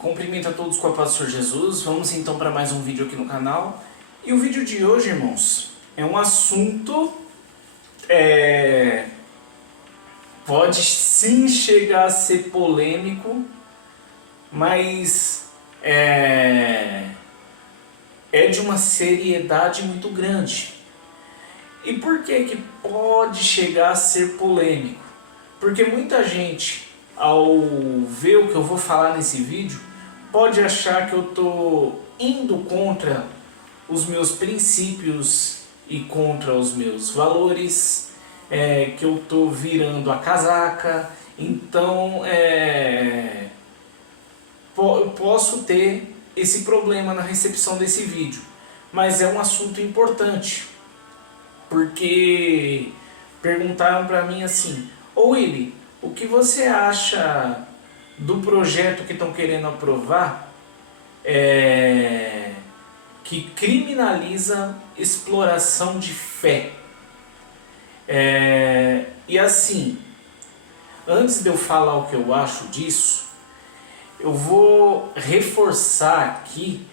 Cumprimento a todos com a paz do Senhor Jesus. Vamos então para mais um vídeo aqui no canal. E o vídeo de hoje, irmãos, é um assunto... pode sim chegar a ser polêmico, mas é de uma seriedade muito grande. E por que pode chegar a ser polêmico? Porque muita gente, ao ver o que eu vou falar nesse vídeo, pode achar que eu estou indo contra os meus princípios e contra os meus valores, que eu estou virando a casaca. Então, eu posso ter esse problema na recepção desse vídeo, mas é um assunto importante, porque perguntaram para mim assim: ô Willy, o que você acha do projeto que estão querendo aprovar, que criminaliza exploração de fé? E assim, antes de eu falar o que eu acho disso, eu vou reforçar aqui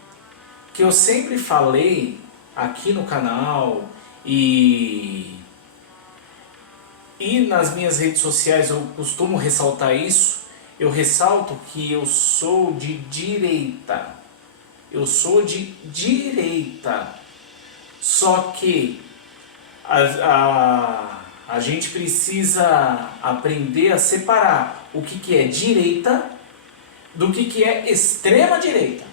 que eu sempre falei aqui no canal e nas minhas redes sociais, eu costumo ressaltar isso. Eu ressalto que eu sou de direita. Eu sou de direita. Só que a gente precisa aprender a separar o que é direita do que é extrema direita.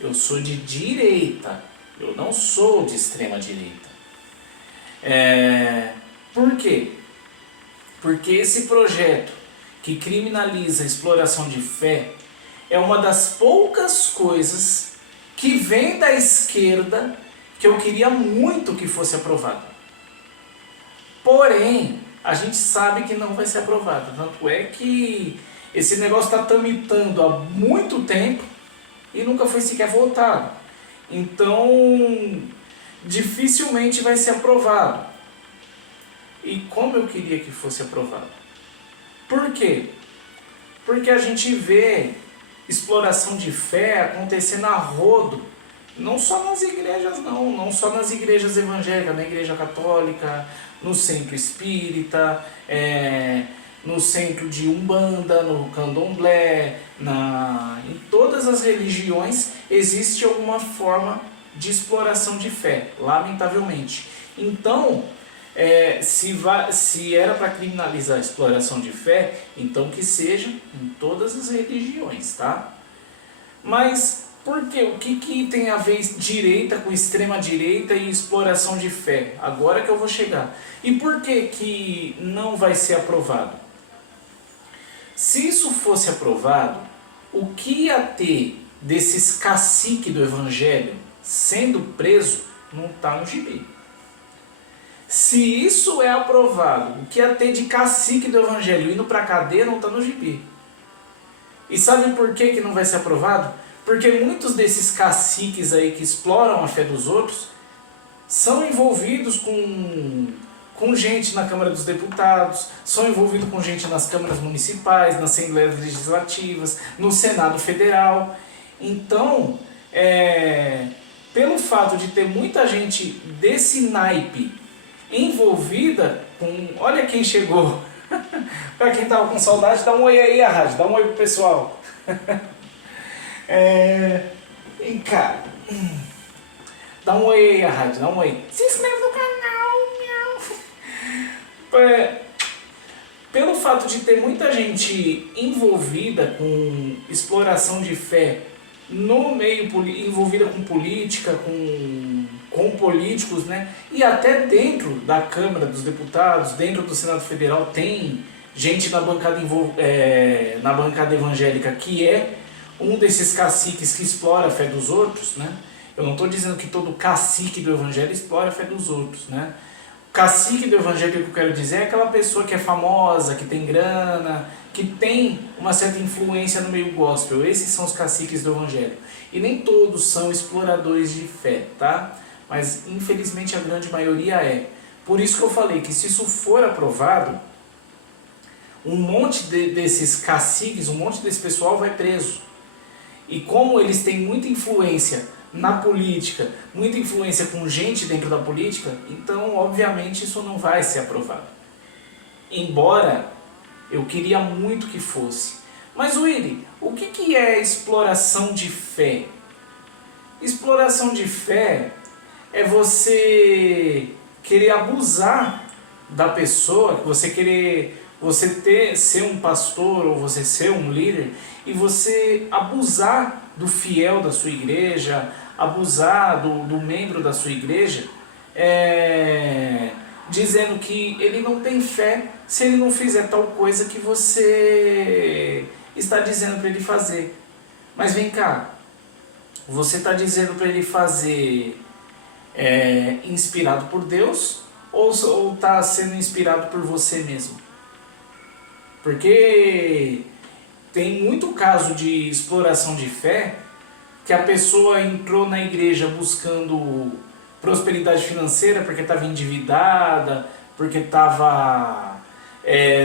Eu sou de direita. Eu não sou de extrema direita. Por quê? Porque esse projeto que criminaliza a exploração de fé é uma das poucas coisas que vem da esquerda que eu queria muito que fosse aprovado. Porém, a gente sabe que não vai ser aprovado. Tanto é que esse negócio está tramitando há muito tempo e nunca foi sequer votado. Então, dificilmente vai ser aprovado. E como eu queria que fosse aprovado? Por quê? Porque a gente vê exploração de fé acontecendo a rodo, não só nas igrejas não só nas igrejas evangélicas, na igreja católica, no centro espírita, no centro de Umbanda, no Candomblé, em todas as religiões existe alguma forma de exploração de fé, lamentavelmente. Então, se era para criminalizar a exploração de fé, então que seja em todas as religiões, tá? Mas por quê? O que tem a ver direita com extrema direita e exploração de fé? Agora que eu vou chegar. E por que não vai ser aprovado? Se isso fosse aprovado, o que ia ter desses caciques do evangelho sendo preso não está no gibi. Se isso é aprovado, o que ia ter de cacique do evangelho indo para a cadeia não está no gibi. E sabe por que não vai ser aprovado? Porque muitos desses caciques aí que exploram a fé dos outros são envolvidos com gente na Câmara dos Deputados, são envolvidos com gente nas câmaras municipais, nas assembleias legislativas, no Senado Federal. Então, pelo fato de ter muita gente desse naipe envolvida com... Olha quem chegou! Para quem estava com saudade, dá um oi aí, a rádio, dá um oi pro pessoal. Vem cá. Dá um oi aí, a rádio, dá um oi. Se inscreve no canal, miau. Pelo fato de ter muita gente envolvida com exploração de fé no meio, envolvida com política, com políticos, né? E até dentro da Câmara dos Deputados, dentro do Senado Federal, tem gente na bancada evangélica que é um desses caciques que explora a fé dos outros, né? Eu não estou dizendo que todo cacique do evangelho explora a fé dos outros, né? O cacique do evangelho que eu quero dizer é aquela pessoa que é famosa, que tem grana, que tem uma certa influência no meio gospel. Esses são os caciques do evangelho. E nem todos são exploradores de fé, tá? Mas infelizmente a grande maioria é. Por isso que eu falei que se isso for aprovado, um monte desses caciques, um monte desse pessoal vai preso. e como eles têm muita influência na política, muita influência com gente dentro da política, então obviamente isso não vai ser aprovado. Embora eu queria muito que fosse. Mas Willy, o que é exploração de fé? Exploração de fé é você querer abusar da pessoa, você ser um pastor ou você ser um líder e você abusar do fiel da sua igreja, abusar do membro da sua igreja, dizendo que ele não tem fé se ele não fizer tal coisa que você está dizendo para ele fazer. Mas vem cá, você está dizendo para ele fazer inspirado por Deus ou está sendo inspirado por você mesmo? Porque tem muito caso de exploração de fé que a pessoa entrou na igreja buscando prosperidade financeira porque estava endividada, porque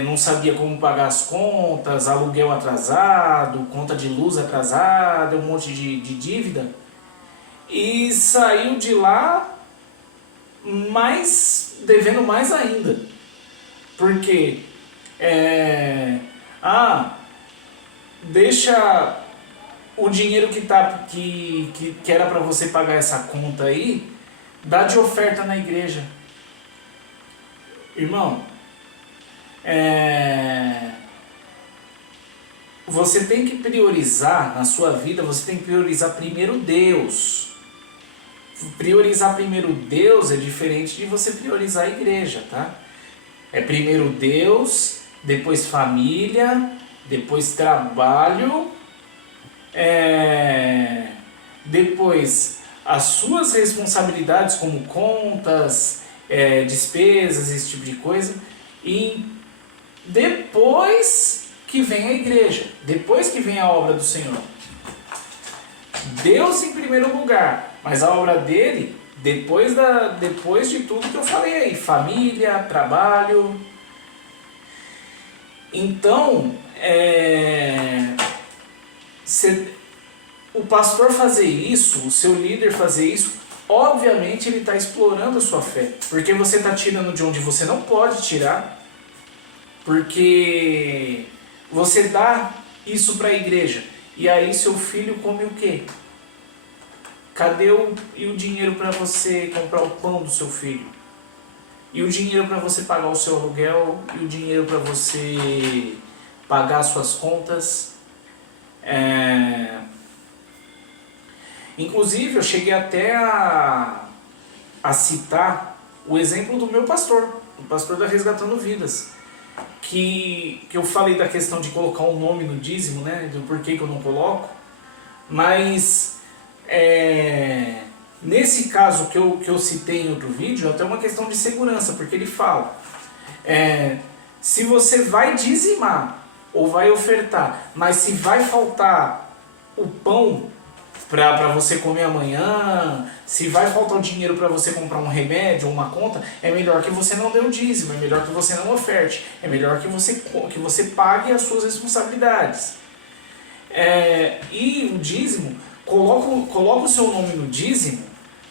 não sabia como pagar as contas, aluguel atrasado, conta de luz atrasada, um monte de dívida, e saiu de lá devendo mais ainda. Porque deixa o dinheiro que era para você pagar essa conta aí, dá de oferta na igreja. Irmão, você tem que priorizar na sua vida, você tem que priorizar primeiro Deus. Priorizar primeiro Deus é diferente de você priorizar a igreja, tá? É primeiro Deus, depois família, depois trabalho, depois as suas responsabilidades como contas, despesas, esse tipo de coisa, e depois que vem a igreja, depois que vem a obra do Senhor. Deus em primeiro lugar, mas a obra dele depois de tudo que eu falei aí, família, trabalho. Então, o pastor fazer isso, o seu líder fazer isso, obviamente ele está explorando a sua fé, porque você está tirando de onde você não pode tirar, porque você dá isso para a igreja, e aí seu filho come o quê? Cadê o dinheiro para você comprar o pão do seu filho? E o dinheiro para você pagar o seu aluguel? E o dinheiro para você pagar suas contas? Inclusive, eu cheguei até a citar o exemplo do meu pastor, o pastor da Resgatando Vidas, que eu falei da questão de colocar um nome no dízimo, né, do porquê que eu não coloco, mas nesse caso que eu citei em outro vídeo, é até uma questão de segurança, porque ele fala, se você vai dizimar ou vai ofertar, mas se vai faltar o pão para você comer amanhã, se vai faltar o dinheiro para você comprar um remédio ou uma conta, é melhor que você não dê o dízimo, é melhor que você não oferte, é melhor que você pague as suas responsabilidades. E o dízimo, coloca o seu nome no dízimo,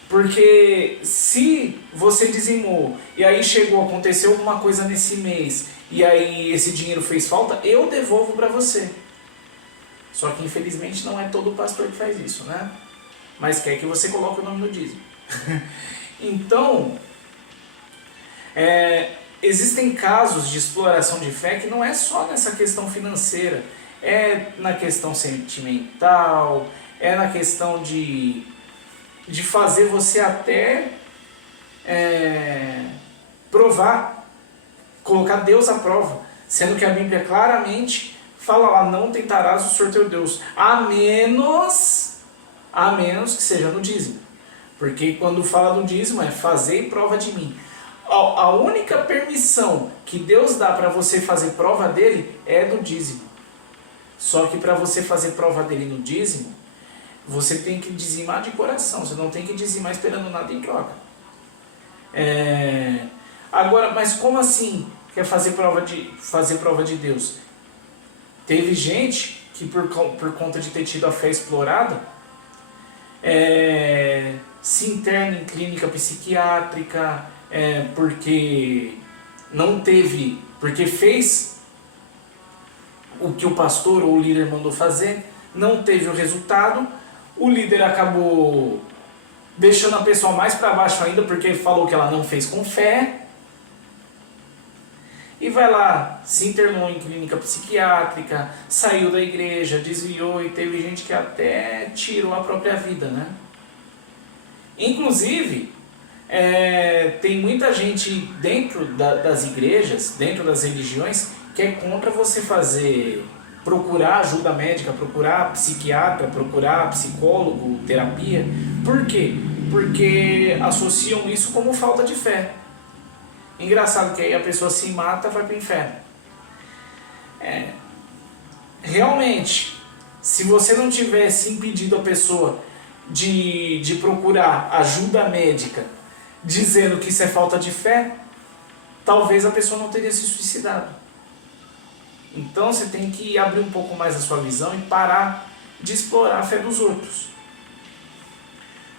porque se você dizimou e aí aconteceu alguma coisa nesse mês e aí esse dinheiro fez falta, eu devolvo para você. Só que infelizmente não é todo pastor que faz isso, né? Mas quer que você coloque o nome no dízimo. Então, existem casos de exploração de fé que não é só nessa questão financeira, é na questão sentimental, é na questão de fazer você até provar, colocar Deus à prova, sendo que a Bíblia claramente fala lá, não tentarás o Senhor teu Deus, a menos que seja no dízimo. Porque quando fala do dízimo é fazer prova de mim. A única permissão que Deus dá para você fazer prova dele é do dízimo. Só que para você fazer prova dele no dízimo, você tem que dizimar de coração, você não tem que dizimar esperando nada em troca. Agora, mas como assim quer fazer prova de Deus? Teve gente que por conta de ter tido a fé explorada, se interna em clínica psiquiátrica, porque não teve, porque fez o que o pastor ou o líder mandou fazer, não teve o resultado, o líder acabou deixando a pessoa mais para baixo ainda, porque falou que ela não fez com fé, e vai lá, se internou em clínica psiquiátrica, saiu da igreja, desviou, e teve gente que até tirou a própria vida, né? Inclusive, tem muita gente dentro das igrejas, dentro das religiões, que é contra você procurar ajuda médica, procurar psiquiatra, procurar psicólogo, terapia. Por quê? Porque associam isso como falta de fé. Engraçado que aí a pessoa se mata e vai para o inferno. Realmente, se você não tivesse impedido a pessoa de procurar ajuda médica, dizendo que isso é falta de fé, talvez a pessoa não teria se suicidado. Então você tem que abrir um pouco mais a sua visão e parar de explorar a fé dos outros.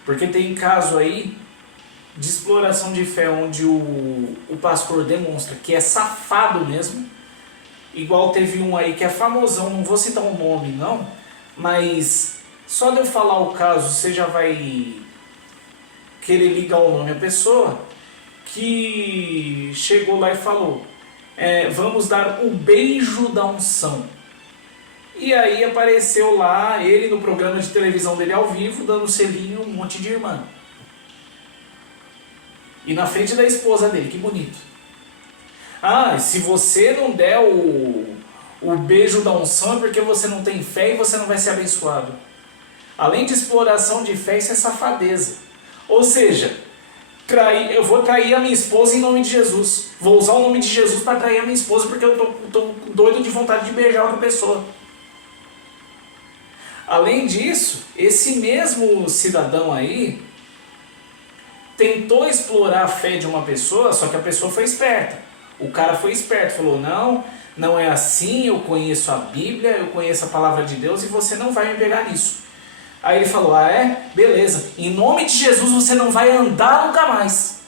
Porque tem caso aí de exploração de fé onde o pastor demonstra que é safado mesmo. Igual teve um aí que é famosão, não vou citar o nome não, mas só de eu falar o caso você já vai querer ligar o nome à pessoa, que chegou lá e falou: vamos dar o beijo da unção. E aí apareceu lá ele no programa de televisão dele ao vivo, dando selinho um monte de irmã. E na frente da esposa dele, que bonito. Se você não der o beijo da unção é porque você não tem fé e você não vai ser abençoado. Além de exploração de fé, isso é safadeza. Ou seja, eu vou trair a minha esposa em nome de Jesus. Vou usar o nome de Jesus para trair a minha esposa porque eu tô doido de vontade de beijar outra pessoa. Além disso, esse mesmo cidadão aí tentou explorar a fé de uma pessoa, só que a pessoa foi esperta. O cara foi esperto, falou: não é assim, eu conheço a Bíblia, eu conheço a palavra de Deus e você não vai me pegar nisso. Aí ele falou: beleza, em nome de Jesus você não vai andar nunca mais.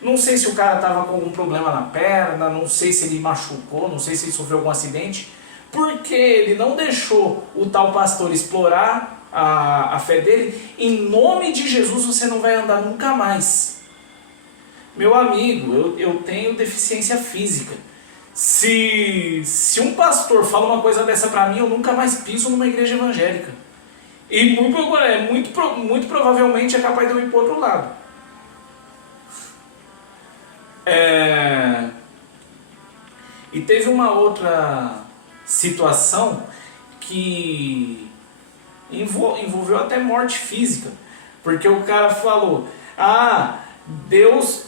Não sei se o cara estava com algum problema na perna, não sei se ele machucou, não sei se ele sofreu algum acidente, porque ele não deixou o tal pastor explorar a fé dele. Em nome de Jesus você não vai andar nunca mais. Meu amigo, eu tenho deficiência física. Se um pastor fala uma coisa dessa pra mim, eu nunca mais piso numa igreja evangélica. E muito provavelmente é capaz de eu ir para o outro lado. E teve uma outra situação que envolveu até morte física. Porque o cara falou: Deus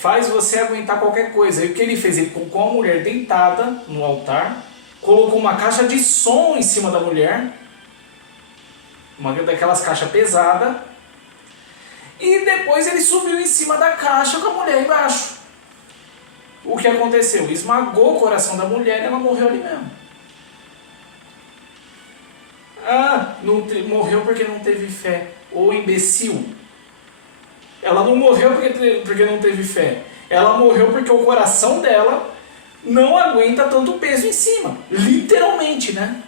faz você aguentar qualquer coisa. E o que ele fez? Ele colocou uma mulher deitada no altar, colocou uma caixa de som em cima da mulher, uma daquelas caixas pesadas, e depois ele subiu em cima da caixa com a mulher embaixo. O que aconteceu? Esmagou o coração da mulher e ela morreu ali mesmo. Morreu porque não teve fé. Ô imbecil! Ela não morreu porque não teve fé. Ela morreu porque o coração dela não aguenta tanto peso em cima. Literalmente, né?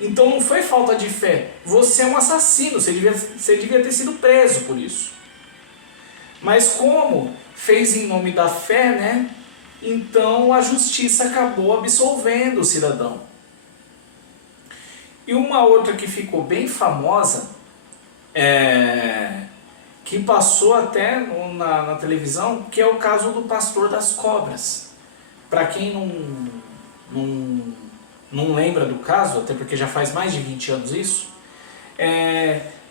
Então não foi falta de fé. Você é um assassino. Você devia ter sido preso por isso. Mas como fez em nome da fé, né? Então a justiça acabou absolvendo o cidadão. E uma outra que ficou bem famosa, que passou até na televisão, que é o caso do pastor das cobras. Para quem não lembra do caso, até porque já faz mais de 20 anos isso,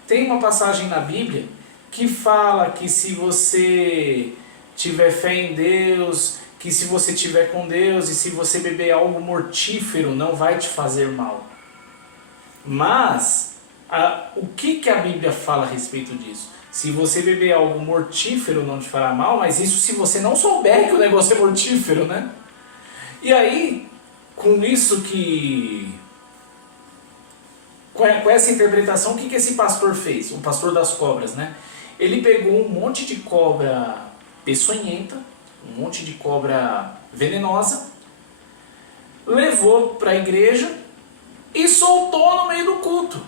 tem uma passagem na Bíblia que fala que se você tiver fé em Deus, que se você tiver com Deus e se você beber algo mortífero não vai te fazer mal. Mas o que a Bíblia fala a respeito disso? Se você beber algo mortífero não te fará mal, mas isso se você não souber que o negócio é mortífero, né? E aí, com isso que com essa interpretação, o que esse pastor fez? O pastor das cobras, né? Ele pegou um monte de cobra peçonhenta, um monte de cobra venenosa, levou para a igreja e soltou no meio do culto.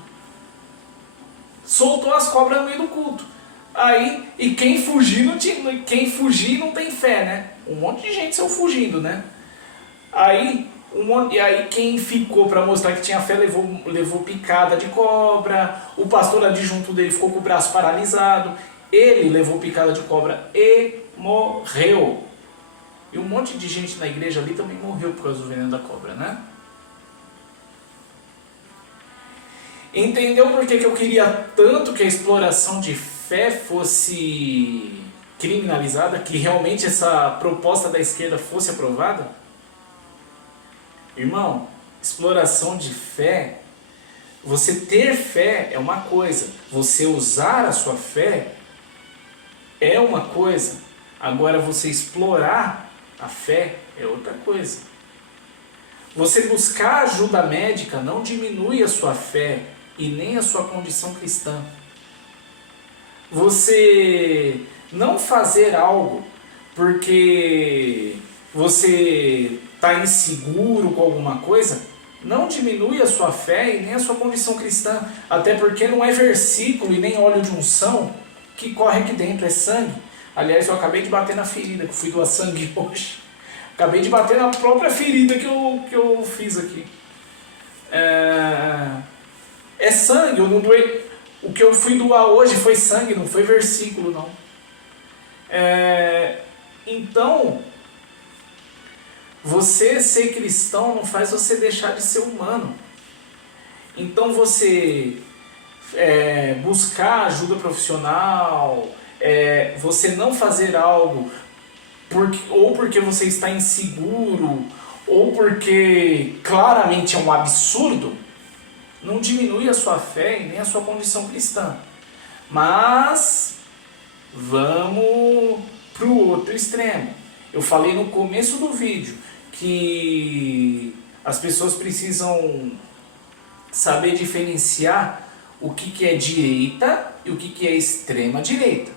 Soltou as cobras no meio do culto. Aí, e quem fugir não tem fé, né? Um monte de gente saiu fugindo, né? E aí quem ficou para mostrar que tinha fé levou picada de cobra. O pastor adjunto dele ficou com o braço paralisado. Ele levou picada de cobra e morreu. E um monte de gente na igreja ali também morreu por causa do veneno da cobra, né? Entendeu por que eu queria tanto que a exploração de fé fosse criminalizada, que realmente essa proposta da esquerda fosse aprovada? Irmão, exploração de fé, você ter fé é uma coisa, você usar a sua fé é uma coisa, agora você explorar a fé é outra coisa. Você buscar ajuda médica não diminui a sua fé e nem a sua condição cristã. Você não fazer algo porque você está inseguro com alguma coisa não diminui a sua fé e nem a sua condição cristã. Até porque não é versículo e nem óleo de unção que corre aqui dentro, é sangue. Aliás, eu acabei de bater na ferida, que fui doar sangue hoje. Acabei de bater na própria ferida que eu fiz aqui. É sangue, eu não doei. O que eu fui doar hoje foi sangue, não foi versículo, não. Então, você ser cristão não faz você deixar de ser humano. Então você buscar ajuda profissional, você não fazer algo porque você está inseguro, ou porque claramente é um absurdo, não diminui a sua fé e nem a sua condição cristã. Mas vamos para o outro extremo. Eu falei no começo do vídeo que as pessoas precisam saber diferenciar o que é direita e o que é extrema direita.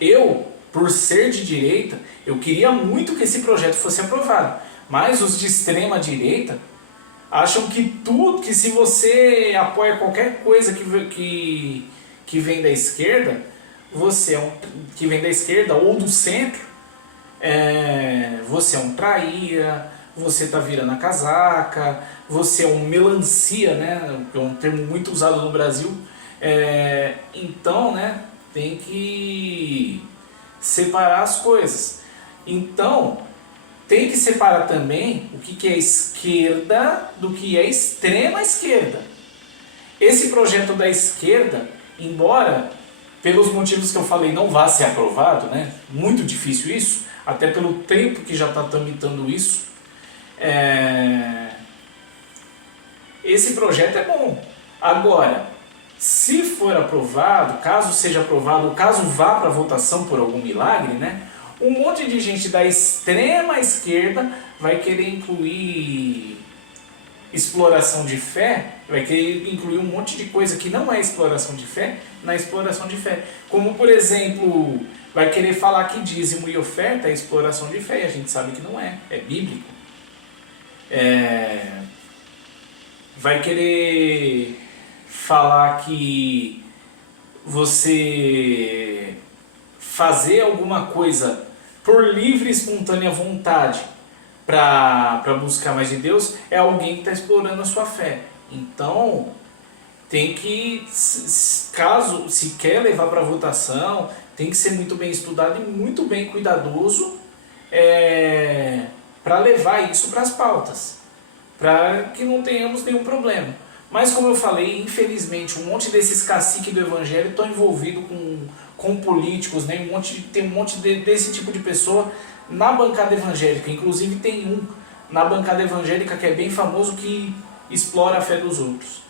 Eu, por ser de direita, eu queria muito que esse projeto fosse aprovado, mas os de extrema direita acham que se você apoia qualquer coisa que vem da esquerda, que vem da esquerda ou do centro, você é um traíra, você está virando a casaca, você é um melancia, né? É um termo muito usado no Brasil. Então, né, tem que separar as coisas. Então, tem que separar também o que é esquerda do que é extrema esquerda. Esse projeto da esquerda, embora pelos motivos que eu falei não vá ser aprovado, né? Muito difícil isso, até pelo tempo que já está tramitando isso, esse projeto é bom. Agora, se for aprovado, caso seja aprovado, caso vá para votação por algum milagre, né? Um monte de gente da extrema esquerda vai querer incluir exploração de fé, vai querer incluir um monte de coisa que não é exploração de fé na exploração de fé. Como, por exemplo, vai querer falar que dízimo e oferta é exploração de fé, e a gente sabe que não é bíblico. Vai querer falar que você fazer alguma coisa por livre e espontânea vontade para buscar mais de Deus é alguém que está explorando a sua fé. Então, tem que, caso se quer levar para votação, tem que ser muito bem estudado e muito bem cuidadoso para levar isso para as pautas, para que não tenhamos nenhum problema. Mas como eu falei, infelizmente, um monte desses caciques do evangelho estão envolvidos com políticos, né? Tem um monte desse tipo de pessoa na bancada evangélica. Inclusive tem um na bancada evangélica que é bem famoso, que explora a fé dos outros.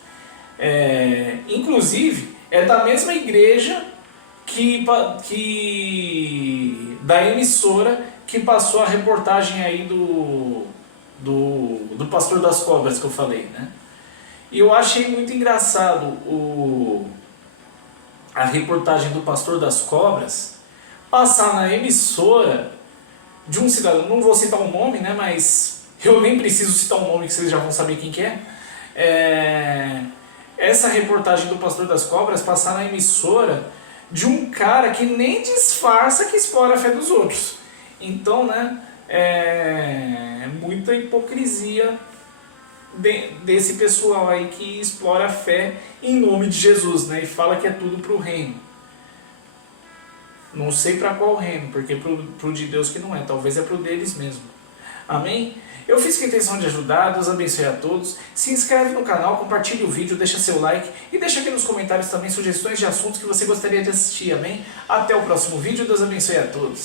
Inclusive, é da mesma igreja da emissora que passou a reportagem aí do pastor das cobras que eu falei, né? E eu achei muito engraçado a reportagem do Pastor das Cobras passar na emissora de um cidadão, não vou citar o nome, né, mas eu nem preciso citar o nome que vocês já vão saber quem que é. Essa reportagem do Pastor das Cobras passar na emissora de um cara que nem disfarça que explora a fé dos outros. Então, né, muita hipocrisia desse pessoal aí que explora a fé em nome de Jesus, né, e fala que é tudo pro reino. Não sei para qual reino, porque pro de Deus que não é, talvez é pro deles mesmo. Amém? Eu fiz com a intenção de ajudar, Deus abençoe a todos. Se inscreve no canal, compartilhe o vídeo, deixa seu like e deixa aqui nos comentários também sugestões de assuntos que você gostaria de assistir, amém? Até o próximo vídeo, Deus abençoe a todos.